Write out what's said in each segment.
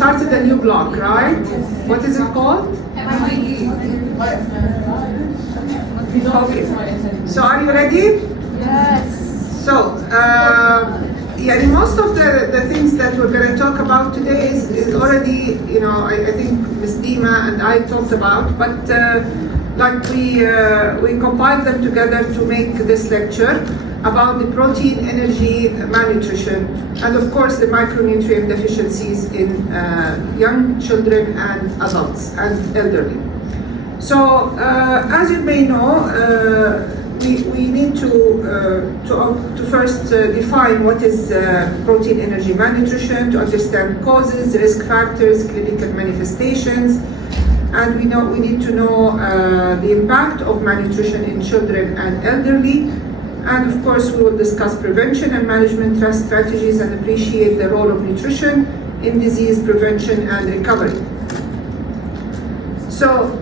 started a new blog, right? What is it called? Okay. So are you ready? Yes. So, most of the things that we're going to talk about today is already, I think Ms. Dima and I talked about, but we compiled them together to make this lecture about the protein, energy, malnutrition, and of course the micronutrient deficiencies in young children and adults and elderly. So, as you may know, we need to first define what is protein, energy, malnutrition, to understand causes, risk factors, clinical manifestations, and we need to know the impact of malnutrition in children and elderly. And of course, we will discuss prevention and management strategies and appreciate the role of nutrition in disease prevention and recovery. So,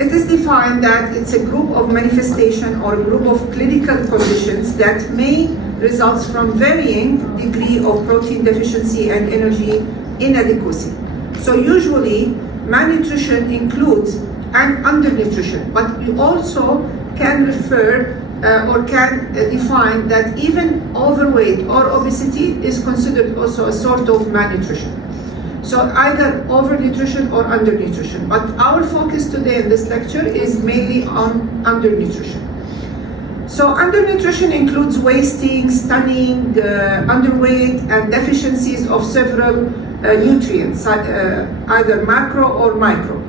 it is defined that it's a group of manifestation or a group of clinical conditions that may result from varying degree of protein deficiency and energy inadequacy. So usually, malnutrition includes and undernutrition, but we also can refer or can define that even overweight or obesity is considered also a sort of malnutrition. So either overnutrition or undernutrition. But our focus today in this lecture is mainly on undernutrition. So undernutrition includes wasting, stunning, underweight, and deficiencies of several nutrients, either macro or micro.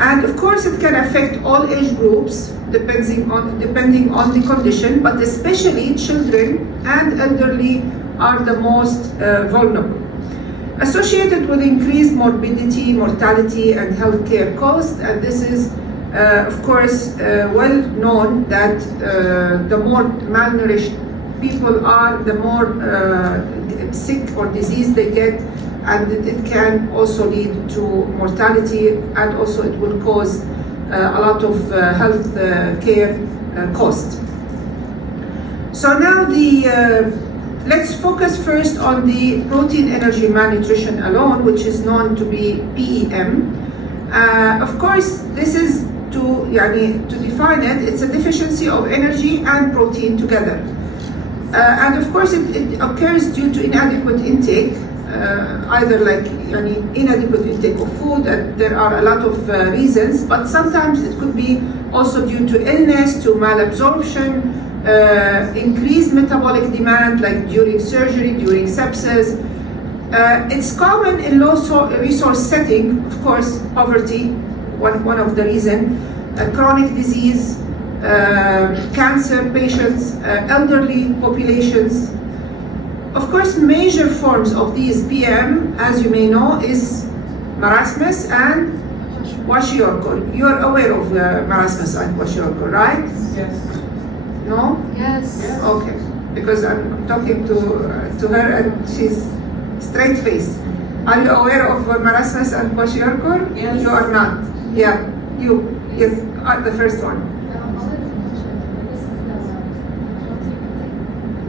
And of course it can affect all age groups depending on the condition, but especially children and elderly are the most vulnerable. Associated with increased morbidity, mortality, and healthcare costs, and this is, of course, well known that the more malnourished people are, the more sick or disease they get, and it can also lead to mortality, and also it will cause a lot of health care cost. So now let's focus first on the protein energy malnutrition alone, which is known to be PEM. Of course, this is to define it, it's a deficiency of energy and protein together. And of course, it occurs due to inadequate intake, either inadequate intake of food, and there are a lot of reasons, but sometimes it could be also due to illness, to malabsorption, increased metabolic demand, like during surgery, during sepsis. It's common in low resource setting, of course, poverty, one of the reasons, chronic disease, cancer patients, elderly populations. Of course, major forms of these PM, as you may know, is marasmus and kwashiorkor. You are aware of marasmus and kwashiorkor, right? Yes. No? Yes. Okay, because I'm talking to her and she's straight face. Are you aware of marasmus and kwashiorkor? Yes. You are not. Yeah, you. Yes, the first one.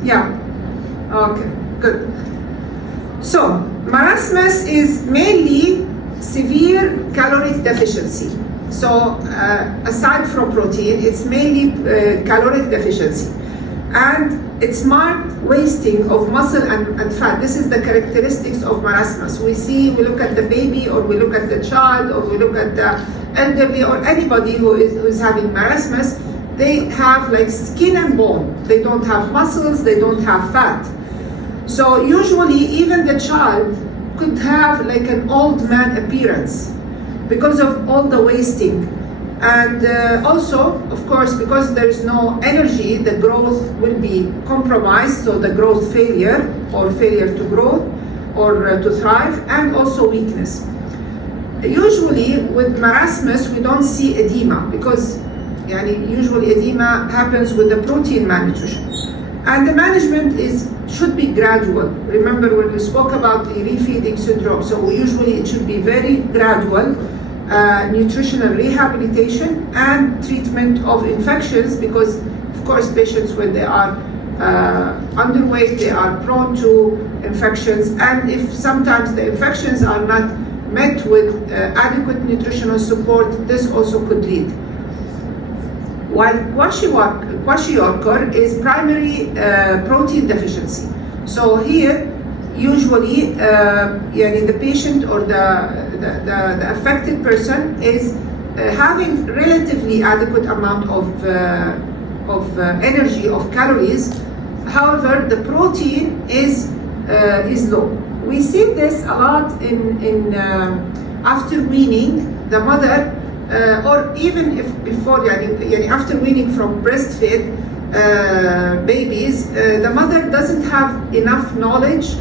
Yeah. Okay, good. So, marasmus is mainly severe caloric deficiency. So, aside from protein, it's mainly caloric deficiency. And it's marked wasting of muscle and fat. This is the characteristics of marasmus. We look at the baby, or we look at the child, or we look at the elderly, or anybody who is having marasmus, they have like skin and bone. They don't have muscles, they don't have fat. So usually even the child could have like an old man appearance because of all the wasting. And also, of course, because there is no energy, the growth will be compromised, so the growth failure, or failure to grow, or to thrive, and also weakness. Usually with marasmus, we don't see edema, because usually edema happens with the protein malnutrition. And the management should be gradual. Remember when we spoke about the refeeding syndrome, so usually it should be very gradual. Nutritional rehabilitation and treatment of infections, because of course patients when they are underweight, they are prone to infections, and if sometimes the infections are not met with adequate nutritional support, this also could lead. While kwashiorkor is primary protein deficiency. So here, usually, the patient or the affected person is having relatively adequate amount of energy, of calories. However, the protein is low. We see this a lot in after weaning, the mother, or even if before, after weaning from breastfed babies, the mother doesn't have enough knowledge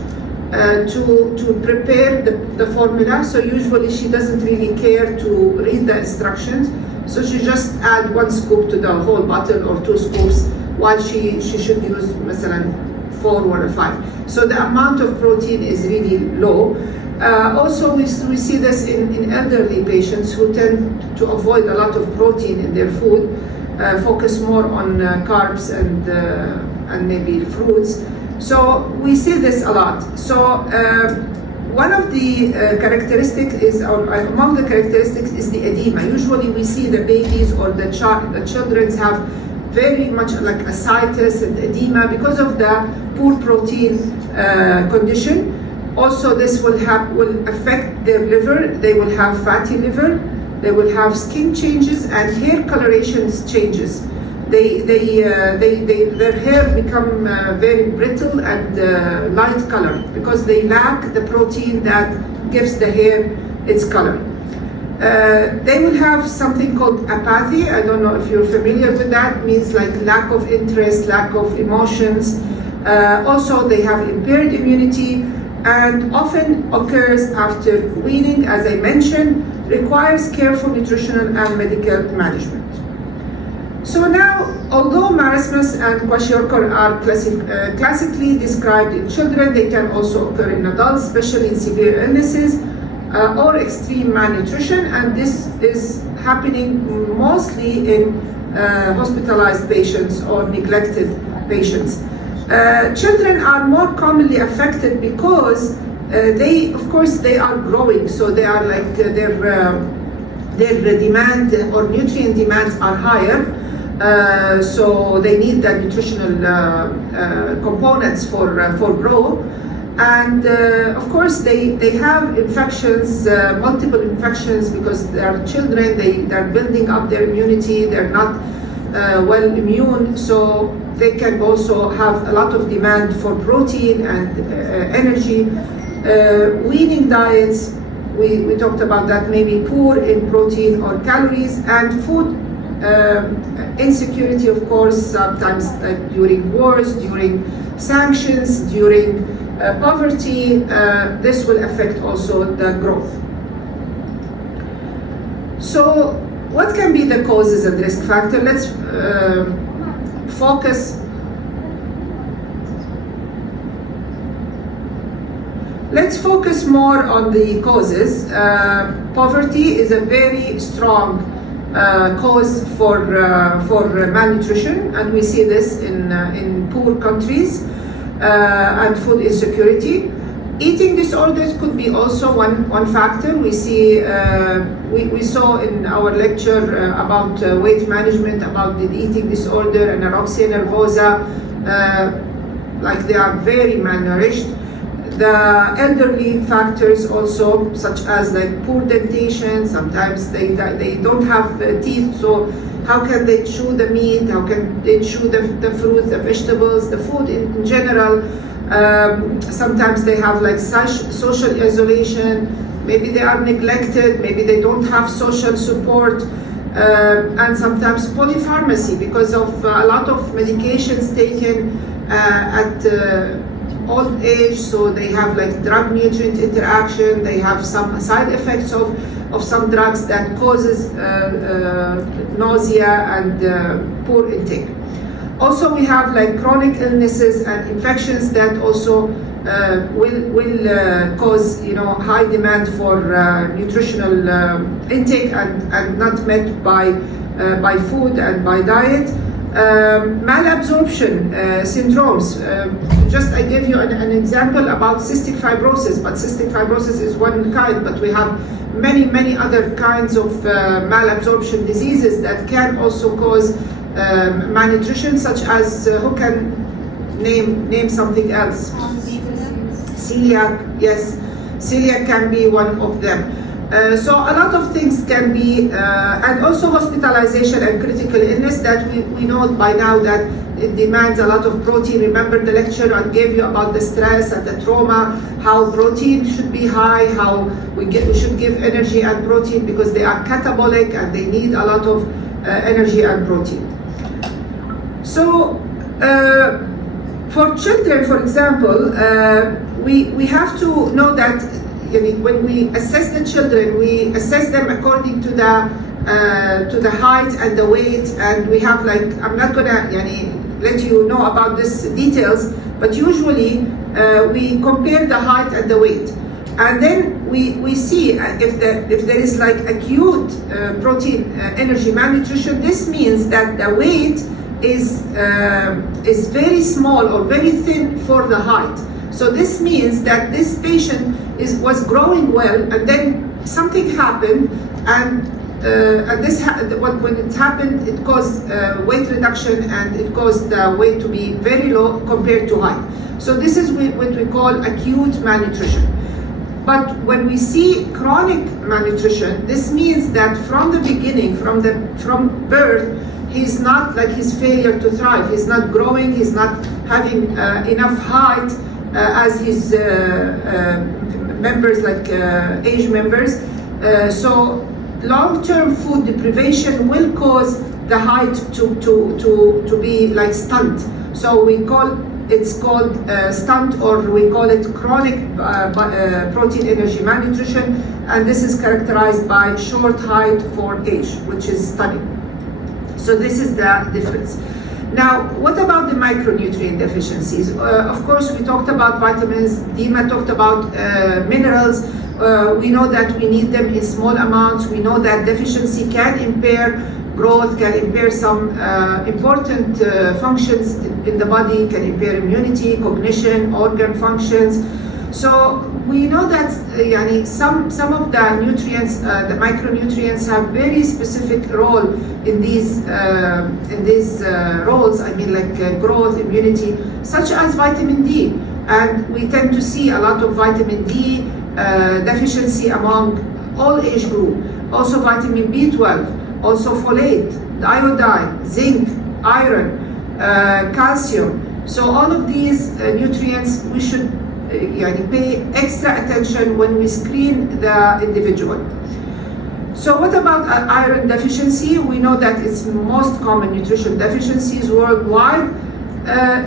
to prepare the formula, so usually she doesn't really care to read the instructions, so she just add 1 scoop to the whole bottle or 2 scoops, while she should use مثلا 4 or 5. So the amount of protein is really low. Also, we see this in elderly patients who tend to avoid a lot of protein in their food, focus more on carbs and maybe fruits. So we see this a lot. So one of the characteristics is, or among the characteristics, is the edema. Usually we see the babies or the children have very much like ascites and edema because of the poor protein condition. Also, this will affect their liver. They will have fatty liver. They will have skin changes and hair coloration changes. Their hair become very brittle and light color because they lack the protein that gives the hair its color. They will have something called apathy. I don't know if you're familiar with that. It means like lack of interest, lack of emotions. Also, they have impaired immunity, and often occurs after weaning, as I mentioned, requires careful nutritional and medical management. So now, although marasmus and kwashiorkor are classically described in children, they can also occur in adults, especially in severe illnesses or extreme malnutrition, and this is happening mostly in hospitalized patients or neglected patients. Children are more commonly affected because they are growing, so they are like their demand or nutrient demands are higher. So they need the nutritional components for growth, and of course they have infections, multiple infections, because they are children. They're building up their immunity. They're not well immune, so they can also have a lot of demand for protein and energy. Weaning diets, we talked about that, maybe poor in protein or calories, and food insecurity, of course, sometimes during wars, during sanctions, during poverty, this will affect also the growth. So what can be the causes and risk factor? Let's focus. Let's focus more on the causes. Poverty is a very strong cause for malnutrition, and we see this in poor countries, and food insecurity. Eating disorders could be also one factor. We see we saw in our lecture about weight management, about the eating disorder, anorexia nervosa, like they are very malnourished. The elderly factors also, such as like poor dentation. Sometimes they don't have teeth, so how can they chew the meat? How can they chew the fruit, the vegetables, the food in general? Sometimes they have like social isolation. Maybe they are neglected. Maybe they don't have social support. And sometimes polypharmacy because of a lot of medications taken at old age, so they have like drug nutrient interaction. They have some side effects of some drugs that causes nausea and poor intake. Also, we have like chronic illnesses and infections that also will cause high demand for nutritional intake and not met by food and by diet. Malabsorption syndromes. Just I gave you an example about cystic fibrosis, but cystic fibrosis is one kind, but we have many other kinds of malabsorption diseases that can also cause malnutrition, such as who can name something else? Celiac, yes, celiac can be one of them. So a lot of things can be, and also hospitalization and critical illness that we know by now that it demands a lot of protein. Remember the lecture I gave you about the stress and the trauma, how protein should be high, how we should give energy and protein because they are catabolic and they need a lot of energy and protein. So for children, for example, we have to know that when we assess the children, we assess them according to the height and the weight, and we have I'm not gonna let you know about these details, but usually we compare the height and the weight, and then we see if there is acute protein energy malnutrition. This means that the weight is very small or very thin for the height. So this means that this patient was growing well, and then something happened, and when it happened, it caused weight reduction, and it caused the weight to be very low compared to height. So this is what we call acute malnutrition. But when we see chronic malnutrition, this means that from the beginning, from birth, he's not his failure to thrive. He's not growing. He's not having enough height as his members, age members. So long-term food deprivation will cause the height to be stunt. So it's called stunt, or we call it chronic protein energy malnutrition, and this is characterized by short height for age, which is stunning. So this is the difference. Now, what about the micronutrient deficiencies? Of course, we talked about vitamins. Dima talked about minerals. We know that we need them in small amounts. We know that deficiency can impair growth, can impair some important functions in the body, can impair immunity, cognition, organ functions. So we know that some of the nutrients, the micronutrients, have very specific role in these roles. Growth, immunity, such as vitamin D, and we tend to see a lot of vitamin D deficiency among all age group. Also vitamin B12, also folate, iodine, zinc, iron, calcium. So all of these nutrients we should pay extra attention when we screen the individual. So what about iron deficiency? We know that it's most common nutrition deficiencies worldwide.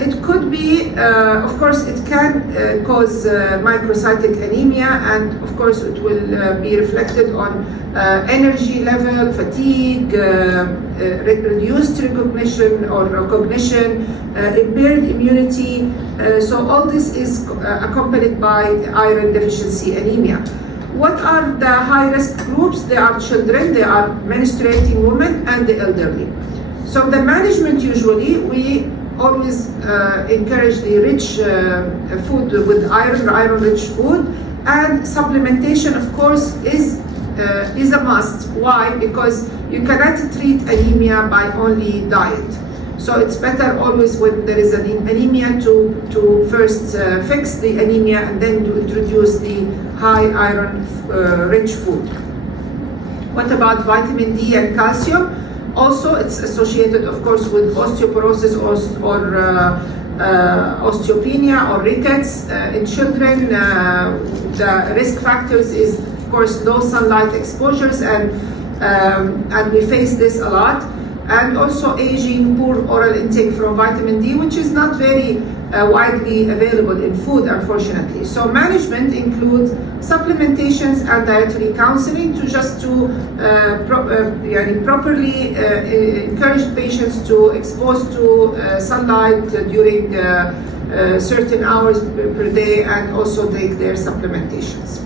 It could be, of course, it can cause microcytic anemia, and of course it will be reflected on energy level, fatigue, reduced recognition or cognition, impaired immunity. So all this is accompanied by iron deficiency anemia. What are the high-risk groups? They are children, they are menstruating women, and the elderly. So the management, usually, we always encourage the rich food with iron-rich food, and supplementation, of course, is a must. Why? Because you cannot treat anemia by only diet. So it's better always when there is an anemia to first fix the anemia and then to introduce the high iron rich food. What about vitamin D and calcium? Also, it's associated, of course, with osteoporosis or osteopenia or rickets in children. The risk factors is, of course, low sunlight exposures, and we face this a lot. And also aging, poor oral intake from vitamin D, which is not very widely available in food, unfortunately. So management includes supplementations and dietary counseling to properly encourage patients to expose to sunlight during certain hours per day, and also take their supplementations.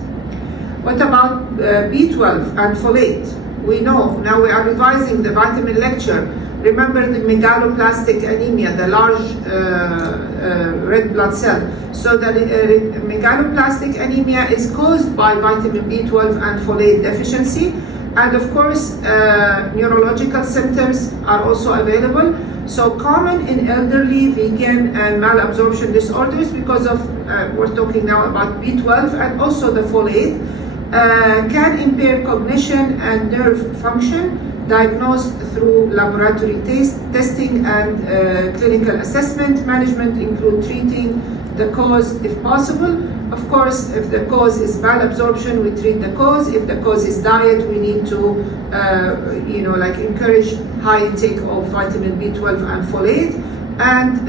What about B12 and folate? We know, now we are revising the vitamin lecture. remember the megaloblastic anemia, the large red blood cell. So the megaloblastic anemia is caused by vitamin B12 and folate deficiency. And of course, neurological symptoms are also available. So common in elderly, vegan, and malabsorption disorders because of, we're talking now about B12 and also the folate, can impair cognition and nerve function, diagnosed through laboratory testing and clinical assessment. Management include treating the cause if possible. Of course, if the cause is malabsorption, we treat the cause. If the cause is diet, we need to, encourage high intake of vitamin B12 and folate, and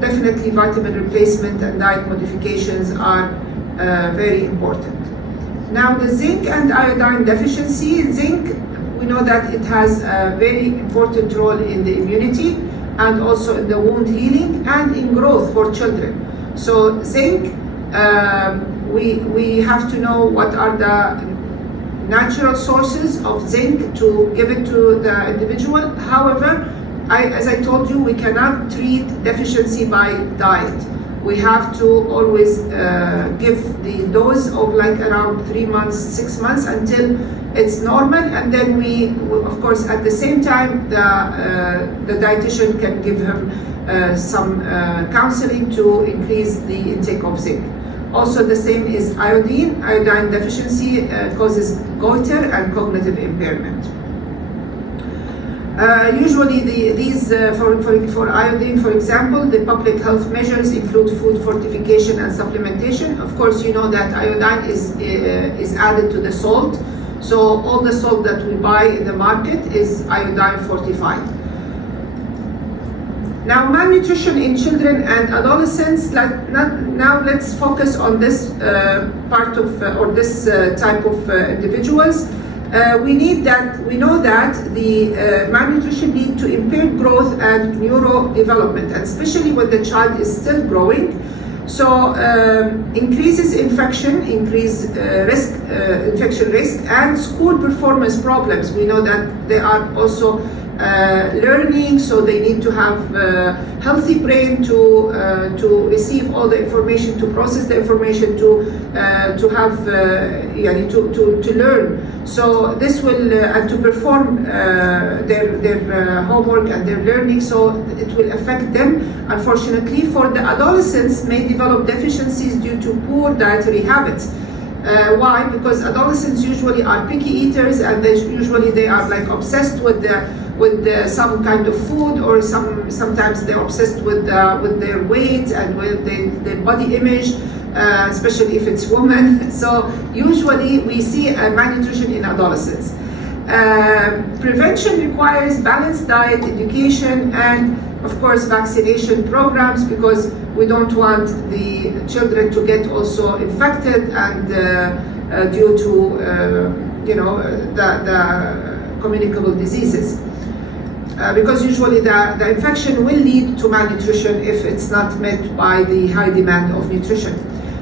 definitely vitamin replacement and diet modifications are very important. Now, the zinc and iodine deficiency. Zinc, we know that it has a very important role in the immunity and also in the wound healing and in growth for children. So zinc, we have to know what are the natural sources of zinc to give it to the individual. However, as I told you, we cannot treat deficiency by diet. We have to always give the dose of like around 3 months, 6 months until it's normal, and then we, of course, at the same time, the dietitian can give him some counseling to increase the intake of zinc. Also, the same is iodine. Iodine deficiency causes goiter and cognitive impairment. Usually, for iodine, for example, the public health measures include food fortification and supplementation. Of course, you know that iodine is added to the salt. So all the salt that we buy in the market is iodine fortified. Now, malnutrition in children and adolescents. Now let's focus on this part of or this type of individuals. We know that the malnutrition leads to impaired growth and neurodevelopment, and especially when the child is still growing. So increases infection, infection risk, and school performance problems. We know that they are also learning, so they need to have a healthy brain to receive all the information, to process the information, to have to learn. So this will and to perform their homework and their learning. So it will affect them. Unfortunately, for the adolescents, may develop deficiencies due to poor dietary habits. Why? Because adolescents usually are picky eaters, and they are like obsessed with some kind of food, or sometimes they're obsessed with their weight and with their body image, especially if it's women. So usually we see malnutrition in adolescents. Prevention requires balanced diet, education, and of course vaccination programs, because we don't want the children to get also infected and due to the communicable diseases. Because usually the infection will lead to malnutrition if it's not met by the high demand of nutrition.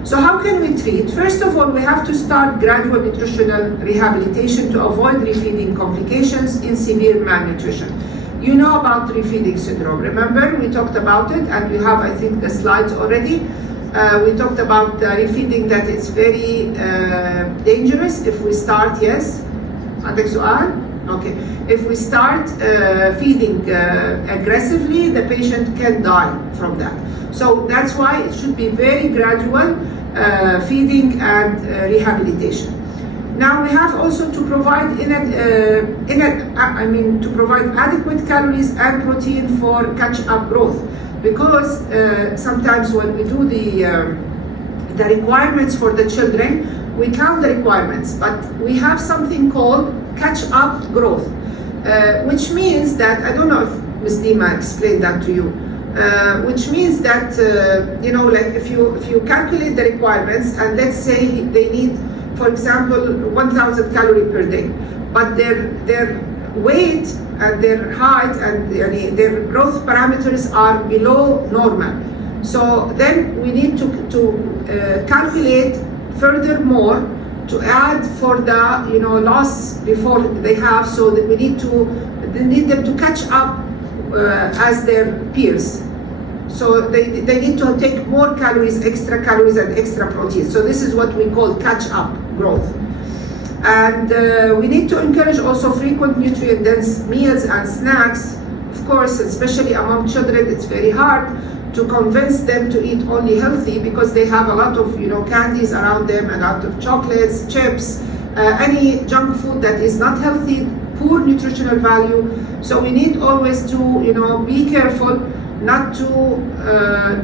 So how can we treat? First of all, we have to start gradual nutritional rehabilitation to avoid refeeding complications in severe malnutrition. You know about refeeding syndrome. Remember, we talked about it, and we have, I think, the slides already. We talked about refeeding, that it's very dangerous if we start, yes? عندك سؤال? Okay. If we start feeding aggressively, the patient can die from that. So that's why it should be very gradual feeding and rehabilitation. Now we have also to provide to provide adequate calories and protein for catch-up growth, because sometimes when we do the requirements for the children, we count the requirements, but we have something called catch-up growth, which means that, I don't know if Ms. Dima explained that to you, which means that like if you calculate the requirements, and let's say they need, for example, 1,000 calories per day, but their weight and their height and their growth parameters are below normal. So then we need to calculate furthermore to add for the loss before they have, so that we need to they need them to catch up as their peers. So they need to take more calories, extra calories, and extra protein. So this is what we call catch-up growth. And we need to encourage also frequent nutrient-dense meals and snacks. Of course, especially among children, it's very hard to convince them to eat only healthy because they have a lot of candies around them, a lot of chocolates, chips, any junk food that is not healthy, poor nutritional value. So we need always to be careful not to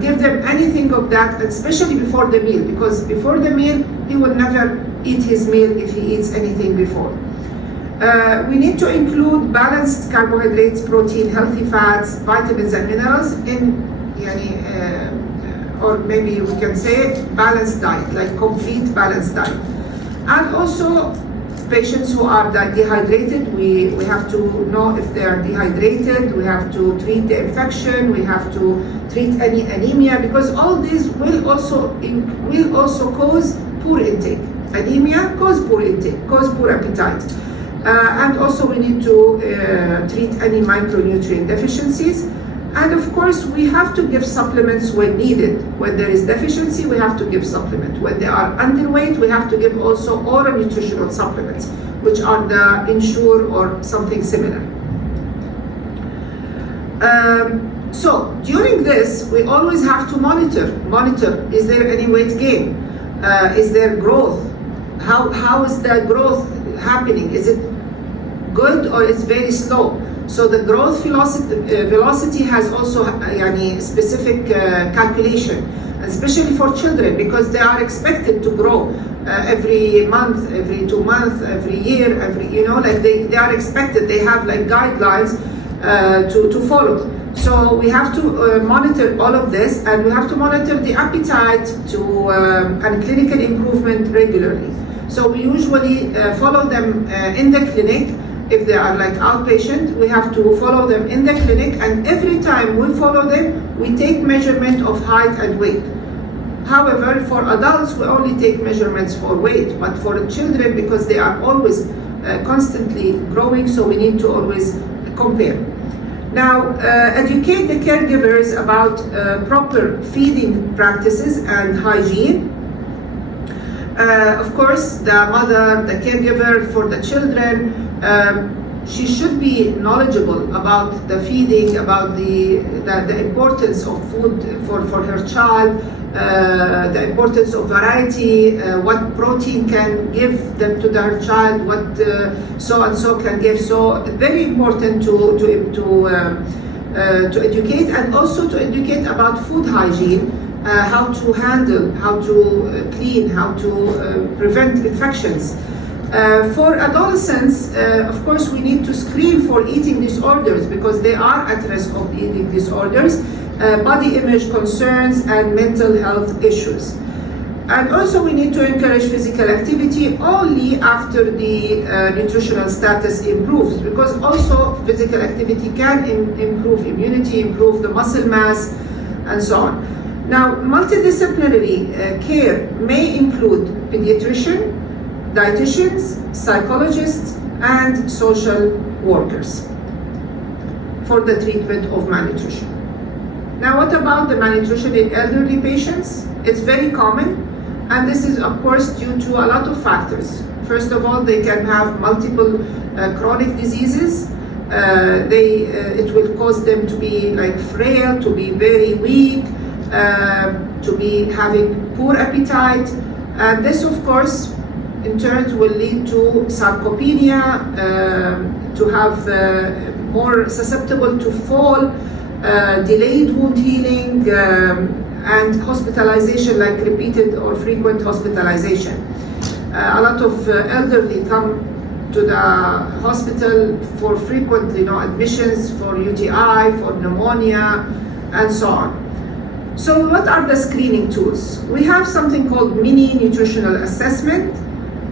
give them anything of that, especially before the meal, because before the meal he will never eat his meal if he eats anything before. We need to include balanced carbohydrates, protein, healthy fats, vitamins and minerals in or maybe we can say balanced diet, like complete balanced diet. And also patients who are dehydrated, we have to know if they are dehydrated, we have to treat the infection, we have to treat any anemia, because all these will also cause poor intake. Anemia cause poor intake, cause poor appetite. And also we need to treat any micronutrient deficiencies. And of course, we have to give supplements when needed. When there is deficiency, we have to give supplement. When they are underweight, we have to give also oral nutritional supplements, which are the Ensure or something similar. So during this, we always have to monitor. Is there any weight gain? Is there growth? How is the growth happening? Is it good or is very slow? So the growth velocity has also specific calculation, especially for children, because they are expected to grow every month, every 2 months, every year, they are expected. They have like guidelines to follow. So we have to monitor all of this, and we have to monitor the appetite and clinical improvement regularly. So we usually follow them in the clinic. If they are like outpatient, we have to follow them in the clinic, and every time we follow them, we take measurement of height and weight. However, for adults, we only take measurements for weight, but for children, because they are always constantly growing, so we need to always compare. Now, educate the caregivers about proper feeding practices and hygiene. Of course, the mother, the caregiver for the children, she should be knowledgeable about the feeding, about the importance of food for her child, the importance of variety, what protein can give them to their child, what so and so can give. So very important to educate, and also to educate about food hygiene, how to handle, how to clean, how to prevent infections. For adolescents, of course, we need to screen for eating disorders, because they are at risk of eating disorders, body image concerns, and mental health issues. And also we need to encourage physical activity only after the nutritional status improves, because also physical activity can improve immunity, improve the muscle mass, and so on. Now, multidisciplinary care may include pediatrician, dietitians, psychologists, and social workers for the treatment of malnutrition. Now, what about the malnutrition in elderly patients? It's very common, and this is of course due to a lot of factors. First of all, they can have multiple chronic diseases. It will cause them to be like frail, to be very weak, to be having poor appetite, and this of course in turn will lead to sarcopenia, to have more susceptible to fall, delayed wound healing, and hospitalization, like repeated or frequent hospitalization. A lot of elderly come to the hospital for frequent admissions for UTI, for pneumonia, and so on. So what are the screening tools? We have something called mini nutritional assessment,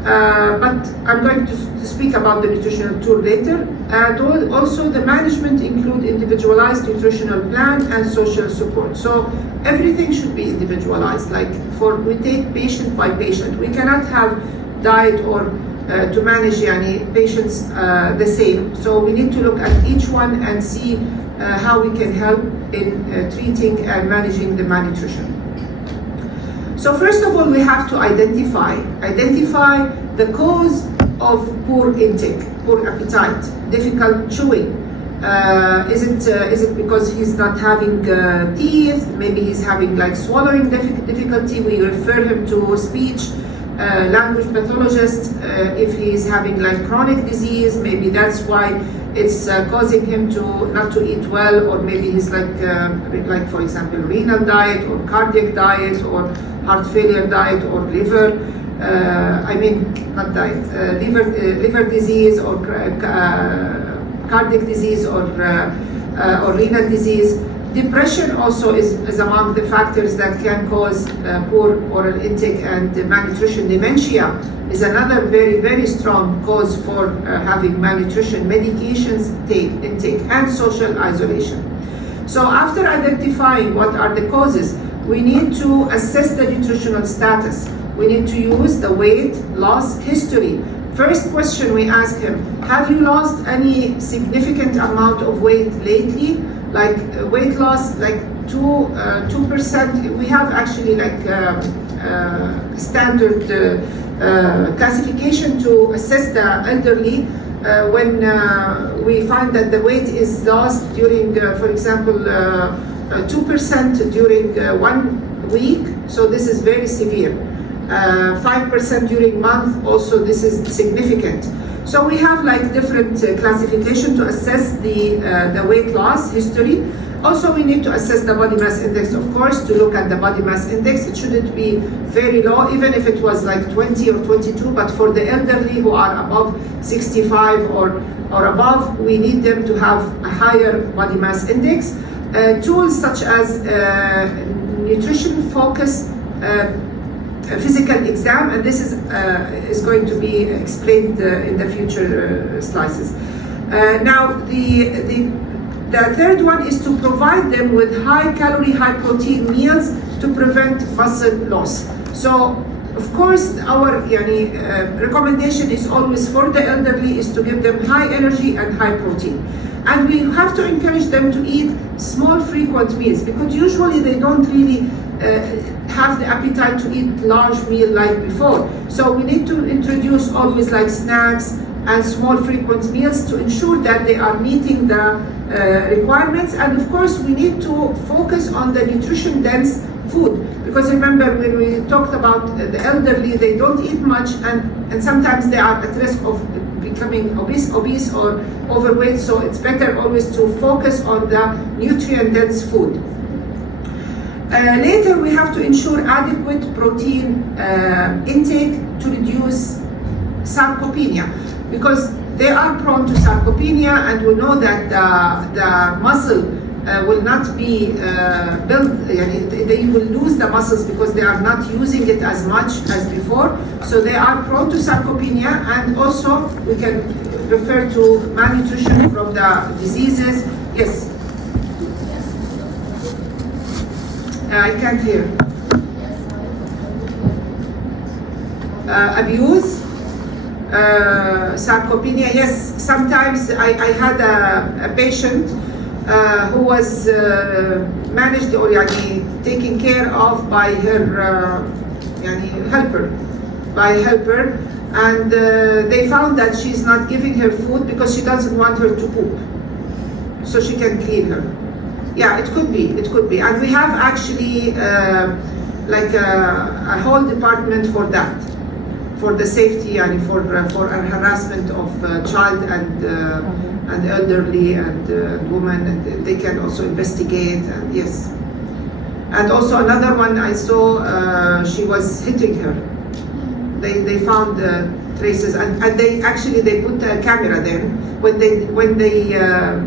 but I'm going to speak about the nutritional tool later. And also the management include individualized nutritional plan and social support. So everything should be individualized, we take patient by patient. We cannot have diet or to manage patients the same. So we need to look at each one and see how we can help in treating and managing the malnutrition. So first of all, we have to identify the cause of poor intake, poor appetite, difficult chewing. Is it because he's not having teeth? Maybe he's having like swallowing difficulty. We refer him to speech language pathologist. If he's having like chronic disease, maybe that's why it's causing him to not to eat well, or maybe he's like for example renal diet or cardiac diet or heart failure diet or liver. Liver disease or cardiac disease or renal disease. Depression also is among the factors that can cause poor oral intake, and malnutrition. Dementia is another very, very strong cause for having malnutrition. Medications intake and social isolation. So after identifying what are the causes, we need to assess the nutritional status. We need to use the weight loss history. First question we ask him, have you lost any significant amount of weight lately? Like weight loss, like 2%. We have actually like standard classification to assess the elderly when we find that the weight is lost during, for example, 2% during 1 week. So this is very severe. 5% during month, also this is significant. So we have like different classification to assess the weight loss history. Also we need to assess the body mass index, of course, to look at the body mass index. It shouldn't be very low, even if it was like 20 or 22, but for the elderly who are above 65 or above, we need them to have a higher body mass index. Tools such as nutrition focus physical exam, and this is going to be explained in the future slices. Now the third one is to provide them with high calorie, high protein meals to prevent muscle loss. So of course our recommendation is always for the elderly is to give them high energy and high protein. And we have to encourage them to eat small frequent meals, because usually they don't really have the appetite to eat large meal like before. So we need to introduce always like snacks and small frequent meals to ensure that they are meeting the requirements. And of course we need to focus on the nutrition dense food, because remember when we talked about the elderly, they don't eat much, and sometimes they are at risk of becoming obese or overweight. So it's better always to focus on the nutrient dense food. Later, we have to ensure adequate protein intake to reduce sarcopenia, because they are prone to sarcopenia, and we know that the muscle will not be built, they will lose the muscles because they are not using it as much as before. So they are prone to sarcopenia, and also we can refer to malnutrition from the diseases. Yes? I can't hear. Abuse, sarcopenia. Yes, sometimes I had a patient who was managed or taken care of by her helper, and they found that she's not giving her food because she doesn't want her to poop, so she can clean her. Yeah, it could be, and we have actually like a whole department for that, for the safety and for harassment of child and elderly and women, and they can also investigate. And yes, and also another one I saw, she was hitting her. They found traces, and they put a camera there. When they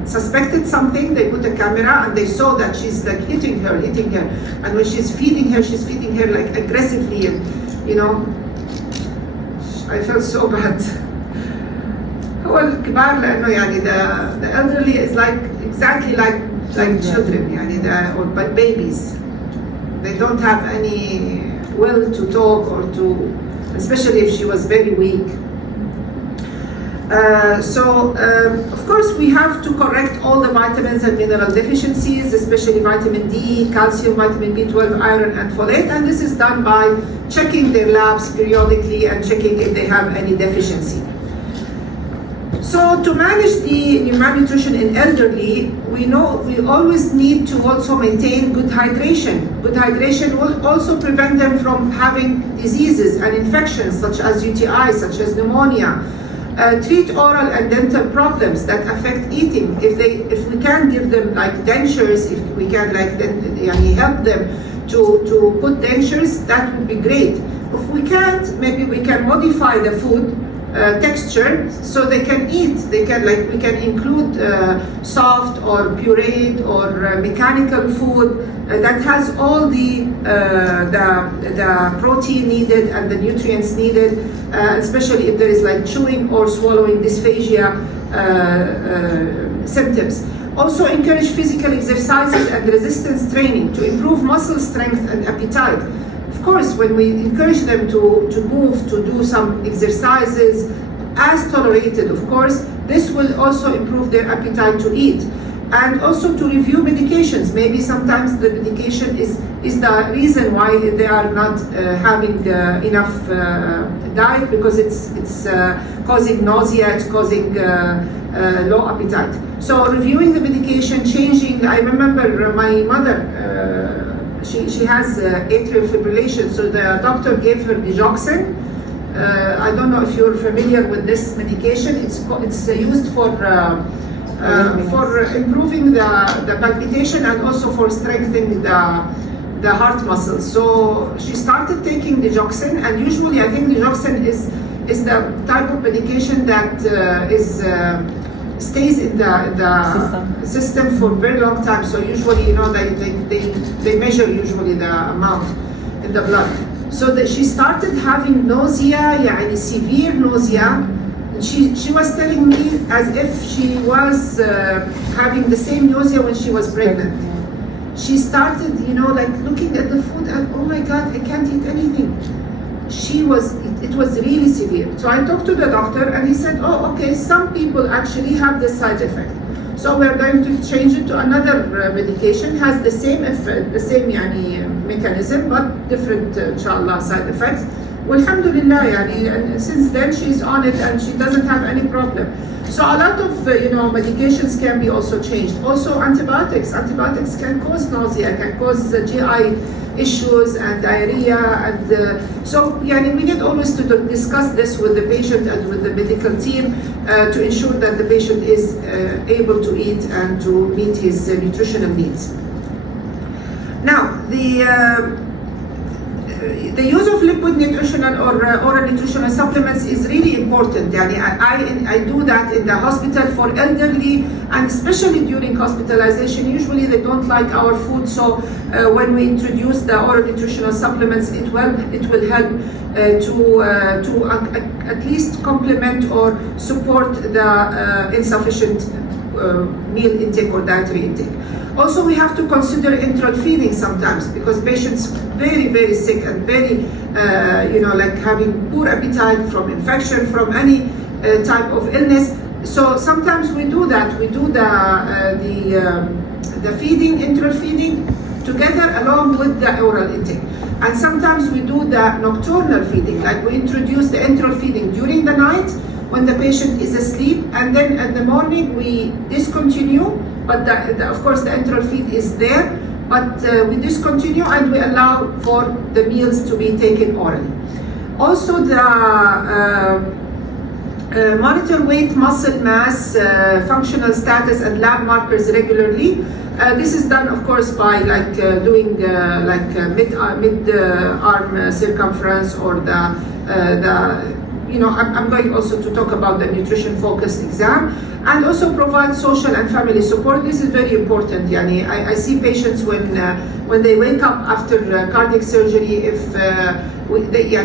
suspected something, they put a camera and they saw that she's like hitting her, and when she's feeding her like aggressively, and I felt so bad. هو الكبار لأنه the elderly is like exactly like children, or babies. They don't have any will to talk or to, especially if she was very weak. Of course, we have to correct all the vitamins and mineral deficiencies, especially vitamin D, calcium, vitamin B12, iron, and folate. And this is done by checking their labs periodically and checking if they have any deficiency. So to manage the malnutrition in elderly, we know we always need to also maintain good hydration. Good hydration will also prevent them from having diseases and infections such as UTI, such as pneumonia. Treat oral and dental problems that affect eating. If we can give them like dentures, if we can help them to put dentures, that would be great. If we can't, maybe we can modify the food texture so they can eat. We can include soft or pureed or mechanical food that has all the protein needed and the nutrients needed, especially if there is like chewing or swallowing dysphagia symptoms. Also encourage physical exercises and resistance training to improve muscle strength and appetite. Of course, when we encourage them to move, to do some exercises as tolerated, of course, this will also improve their appetite to eat. And also to review medications. Maybe sometimes the medication is the reason why they are not having enough diet, because it's causing nausea, it's causing low appetite. So reviewing the medication, changing. I remember my mother, she has atrial fibrillation, so the doctor gave her digoxin. I don't know if you're familiar with this medication. It's used for improving the palpitation and also for strengthening the heart muscles. So she started taking digoxin, and usually I think digoxin is the type of medication that stays in the system for a very long time. So usually, they measure usually the amount in the blood. So that she started having nausea, severe nausea. She was telling me as if she was having the same nausea when she was pregnant. She started, looking at the food and, oh my God, I can't eat anything. It was really severe. So I talked to the doctor and he said, oh, okay, some people actually have this side effect. So we're going to change it to another medication, has the same effect, the same mechanism, but different, inshallah, side effects. Alhamdulillah, and since then she's on it and she doesn't have any problem. So a lot of medications can be also changed. Also antibiotics can cause nausea, can cause GI issues and diarrhea, and so we need always to discuss this with the patient and with the medical team to ensure that the patient is able to eat and to meet his nutritional needs. Now, the use of liquid nutritional or oral nutritional supplements is really important. I do that in the hospital for elderly, and especially during hospitalization. Usually they don't like our food, so when we introduce the oral nutritional supplements, it will help to at least complement or support the insufficient meal intake or dietary intake. Also, we have to consider enteral feeding sometimes, because patients very, very sick and very, having poor appetite from infection, from any type of illness. So sometimes we do that. We do the feeding, enteral feeding, together along with the oral intake. And sometimes we do the nocturnal feeding, like we introduce the enteral feeding during the night when the patient is asleep, and then in the morning we discontinue. But of course the enteral feed is there, but we discontinue and we allow for the meals to be taken orally. Also monitor weight, muscle mass, functional status and lab markers regularly. This is done, of course, by doing mid-arm circumference, or I'm going also to talk about the nutrition-focused exam, and also provide social and family support. This is very important. I see patients when they wake up after cardiac surgery, if they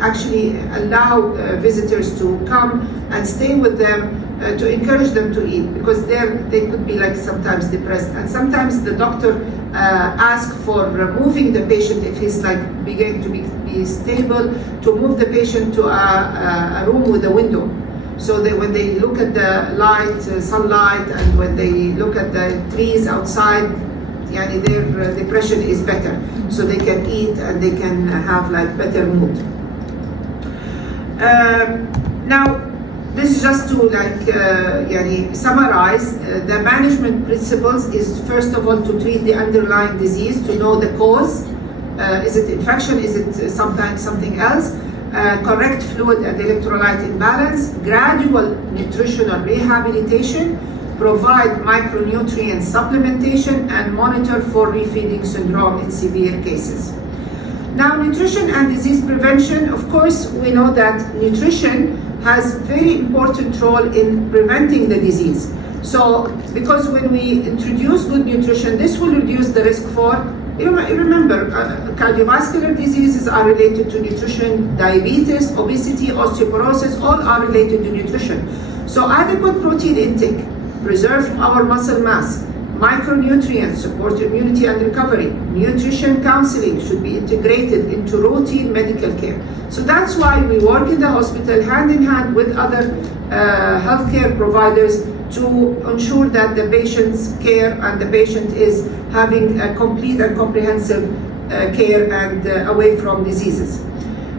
actually allow visitors to come and stay with them to encourage them to eat, because they could be sometimes depressed, and sometimes the doctor asks for moving the patient if he's beginning to be stable, to move the patient to a room with a window. So when they look at the light, sunlight, and when they look at the trees outside, their depression is better. So they can eat and they can have like better mood. Now, this is just to summarize. The management principles is first of all to treat the underlying disease, to know the cause. Is it infection? Is it sometimes something else? Correct fluid and electrolyte imbalance, gradual nutritional rehabilitation, provide micronutrient supplementation, and monitor for refeeding syndrome in severe cases. Now, nutrition and disease prevention, of course, we know that nutrition has very important role in preventing the disease. So, because when we introduce good nutrition, this will reduce the risk for, remember, cardiovascular diseases are related to nutrition, diabetes, obesity, osteoporosis, all are related to nutrition. So adequate protein intake, preserve our muscle mass, micronutrients support immunity and recovery, nutrition counseling should be integrated into routine medical care. So that's why we work in the hospital hand in hand with other healthcare providers to ensure that the patient's care and the patient is having a complete and comprehensive care and away from diseases.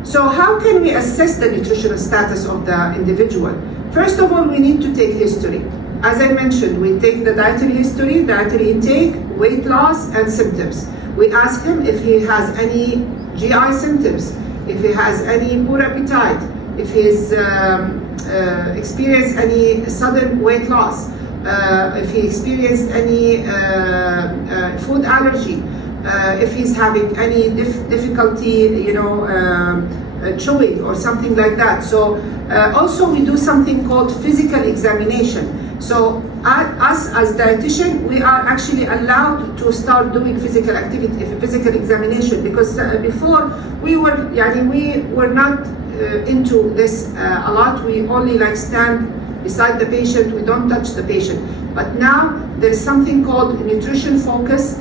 So how can we assess the nutritional status of the individual? First of all, we need to take history. As I mentioned, we take the dietary history, dietary intake, weight loss, and symptoms. We ask him if he has any GI symptoms, if he has any poor appetite, if he's experienced any sudden weight loss, if he experienced any food allergy, if he's having any difficulty, chewing or something like that. So also we do something called physical examination. So us as dietitian, we are actually allowed to start doing physical activity, physical examination, because before we were not into this a lot. We only stand beside the patient, we don't touch the patient. But now there's something called nutrition focus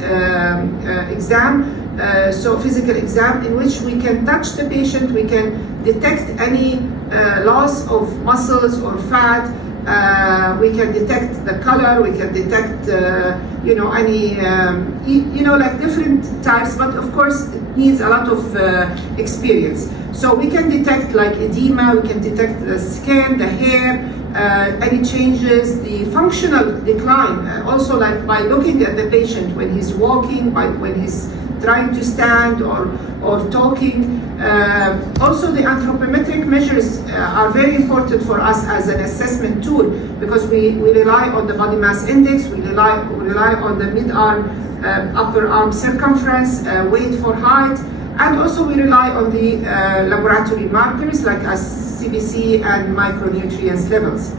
exam, so physical exam, in which we can touch the patient, we can detect any loss of muscles or fat, we can detect the color, we can detect any different types, but of course it needs a lot of experience. So we can detect edema, we can detect the skin, the hair, any changes, the functional decline, also by looking at the patient when he's walking, when he's trying to stand or talking. Also the anthropometric measures are very important for us as an assessment tool, because we rely on the body mass index, we rely on the mid-arm, upper arm circumference, weight for height, and also we rely on the laboratory markers like CBC and micronutrients levels.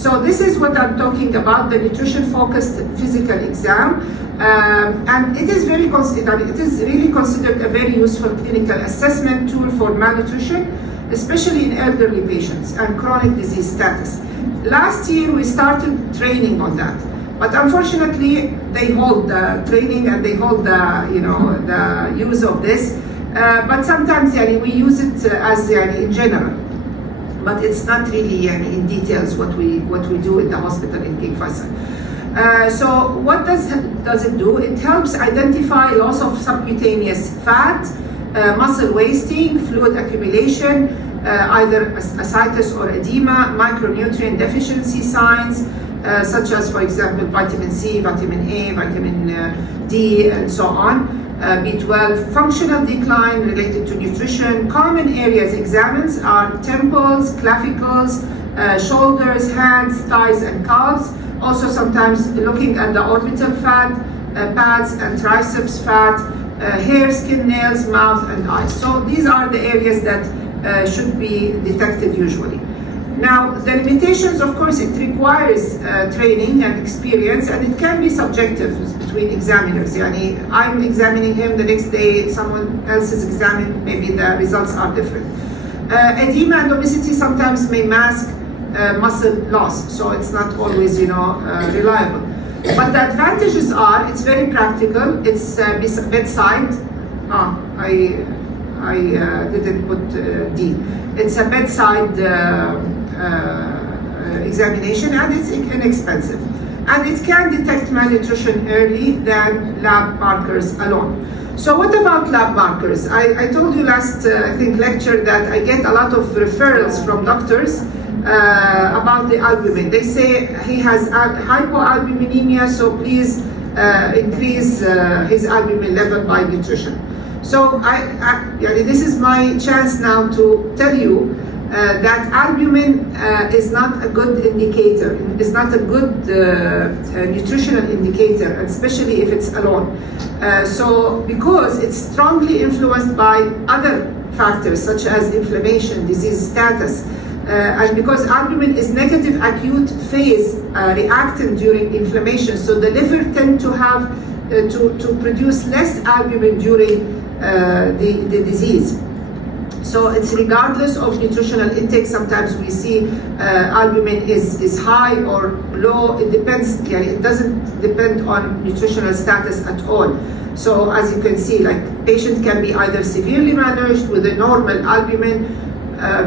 So this is what I'm talking about, the nutrition-focused physical exam. And it is really considered a very useful clinical assessment tool for malnutrition, especially in elderly patients and chronic disease status. Last year we started training on that, but unfortunately they hold the training and they hold the use of this. But sometimes we use it as in general, but it's not really in details what we do in the hospital in King Faisal. So what does it do? It helps identify loss of subcutaneous fat, muscle wasting, fluid accumulation, either ascites or edema, micronutrient deficiency signs, such as, for example, vitamin C, vitamin A, vitamin D, and so on. B12, functional decline related to nutrition. Common areas examined are temples, clavicles, shoulders, hands, thighs, and calves. Also sometimes looking at the orbital fat, pads and triceps fat, hair, skin, nails, mouth, and eyes. So these are the areas that should be detected usually. Now, the limitations, of course, it requires training and experience, and it can be subjective between examiners. I'm examining him, the next day someone else is examining, maybe the results are different. Edema and obesity sometimes may mask muscle loss, so it's not always, reliable. But the advantages are, it's very practical, it's bedside. I didn't put D. It's a bedside examination, and it's inexpensive. And it can detect malnutrition early than lab markers alone. So what about lab markers? I told you last, I think, lecture that I get a lot of referrals from doctors about the albumin. They say he has hypoalbuminemia, so please increase his albumin level by nutrition. So this is my chance now to tell you that albumin is not a good indicator, is not a good nutritional indicator, especially if it's alone. So because it's strongly influenced by other factors such as inflammation, disease status, and because albumin is negative acute phase reactant during inflammation, so the liver tend to have to produce less albumin during the disease. So it's regardless of nutritional intake. Sometimes we see albumin is high or low. It depends. It doesn't depend on nutritional status at all. So as you can see, like patient can be either severely malnourished with a normal albumin,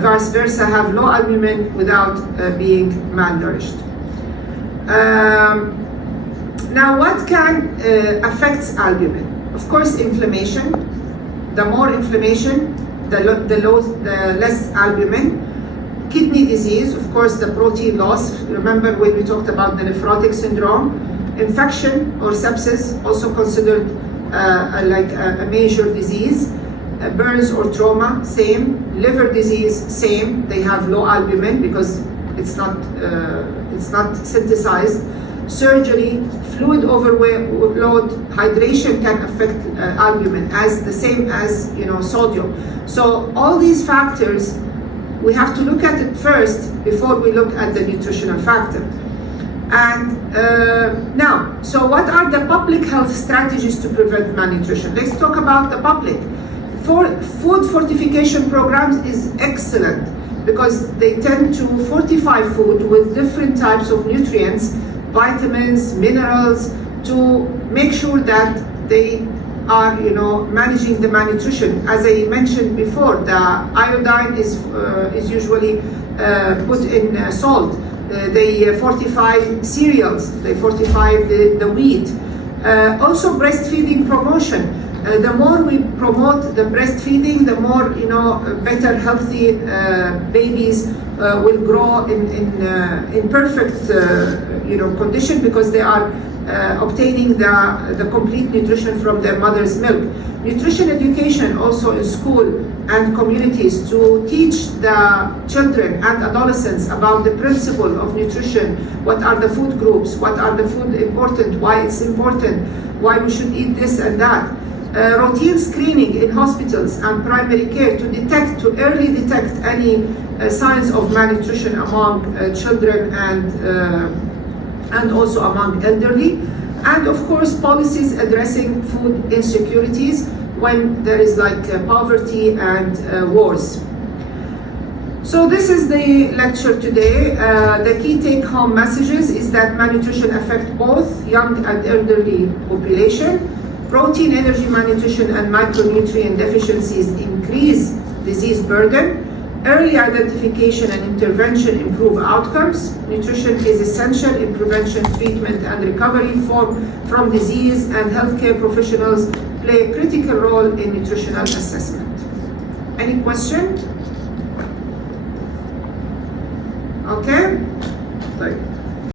vice versa, have low albumin without being malnourished. Now, what can affects albumin? Of course, inflammation. The more inflammation, the less albumin. Kidney disease, of course, the protein loss. Remember when we talked about the nephrotic syndrome? Infection or sepsis, also considered like a major disease. Burns or trauma, same. Liver disease, same. They have low albumin because it's not synthesized. Surgery, fluid overload, hydration can affect albumin as the same as sodium. So all these factors, we have to look at it first before we look at the nutritional factor. And now, so what are the public health strategies to prevent malnutrition? Let's talk about the public. Food fortification programs is excellent because they tend to fortify food with different types of nutrients, vitamins, minerals, to make sure that they are, managing the malnutrition. As I mentioned before, the iodine is usually put in salt. They fortify cereals. They fortify the wheat. Also, breastfeeding promotion. The more we promote the breastfeeding, the more better, healthy babies will grow in perfect condition because they are obtaining the complete nutrition from their mother's milk. Nutrition education also in school and communities to teach the children and adolescents about the principle of nutrition. What are the food groups? What are the food important? Why it's important? Why we should eat this and that? Routine screening in hospitals and primary care to early detect any signs of malnutrition among children and also among elderly. And of course, policies addressing food insecurities when there is like poverty and wars. So this is the lecture today. The key take-home messages is that malnutrition affects both young and elderly population. Protein, energy malnutrition, and micronutrient deficiencies increase disease burden. Early identification and intervention improve outcomes. Nutrition is essential in prevention, treatment, and recovery from disease, and healthcare professionals play a critical role in nutritional assessment. Any question? Okay.